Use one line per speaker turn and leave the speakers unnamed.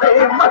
vem, uma.